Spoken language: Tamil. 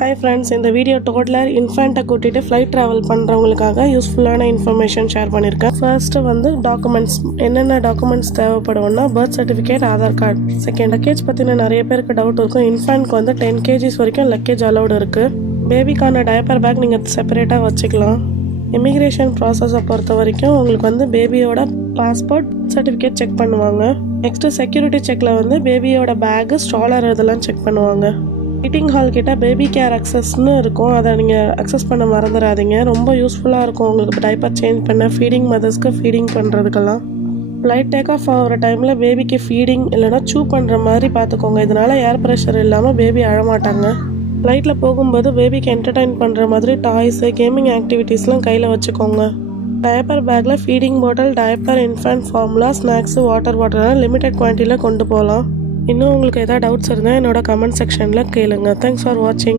Hi friends, இந்த வீடியோ டோட்லர் இன்ஃபேண்ட்டை கூட்டிகிட்டு ஃப்ளைட் ட்ராவல் பண்ணுறவங்களுக்காக யூஸ்ஃபுல்லான இன்ஃபர்மேஷன் ஷேர் பண்ணியிருக்கேன். ஃபர்ஸ்ட்டு வந்து டாக்குமெண்ட்ஸ், என்னென்ன டாக்குமெண்ட்ஸ் தேவைப்படும்னா birth certificate, Aadhaar card. Second, luggage பற்றின நிறைய பேருக்கு டவுட் இருக்கும். இன்ஃபேண்ட்க்கு வந்து 10 kgs வரைக்கும் லக்கேஜ் அலௌடு இருக்குது. பேபிக்கான டயப்பர் பேக் நீங்கள் செப்பரேட்டாக வச்சுக்கலாம். இமிக்ரேஷன் ப்ராசஸை பொறுத்த வரைக்கும் உங்களுக்கு வந்து பேபியோட பாஸ்போர்ட் சர்டிஃபிகேட் செக் பண்ணுவாங்க. நெக்ஸ்ட்டு செக்யூரிட்டி செக்கில் வந்து பேபியோட பேகு, ஸ்ட்ராலர் இதெல்லாம் செக் பண்ணுவாங்க. வெயிட்டிங் ஹால் கிட்ட பேபி கேர் அக்சஸ்ன்னு இருக்கும், அதை நீங்கள் அக்சஸ் பண்ண மறந்துடாதீங்க. ரொம்ப யூஸ்ஃபுல்லாக இருக்கும் உங்களுக்கு டைப்பர் சேஞ்ச் பண்ண, ஃபீடிங் மதர்ஸ்க்கு ஃபீடிங் பண்ணுறதுக்கெல்லாம். ஃப்ளைட் டேக் ஆஃப் ஆகிற டைமில் பேபிக்கு ஃபீடிங் இல்லைனா சூ பண்ணுற மாதிரி பார்த்துக்கோங்க. இதனால் ஏர் ப்ரெஷர் இல்லாமல் பேபி அழமாட்டாங்க. ஃப்ளைட்டில் போகும்போது பேபிக்கு என்டர்டைன் பண்ணுற மாதிரி டாய்ஸு, கேமிங் ஆக்டிவிட்டீஸ்லாம் கையில் வச்சுக்கோங்க. டயப்பர் பேக்கில் feeding bottle, diaper, infant formula, snacks, water பாட்டிலாம் லிமிட்டட் குவான்டிட்டியில் கொண்டு போகலாம். இன்னும் உங்களுக்கு எதாவது டவுட்ஸ் இருந்தால் என்னோட கமெண்ட் செக்ஷனில் கேளுங்க. தேங்க்ஸ் ஃபார் வாட்சிங்.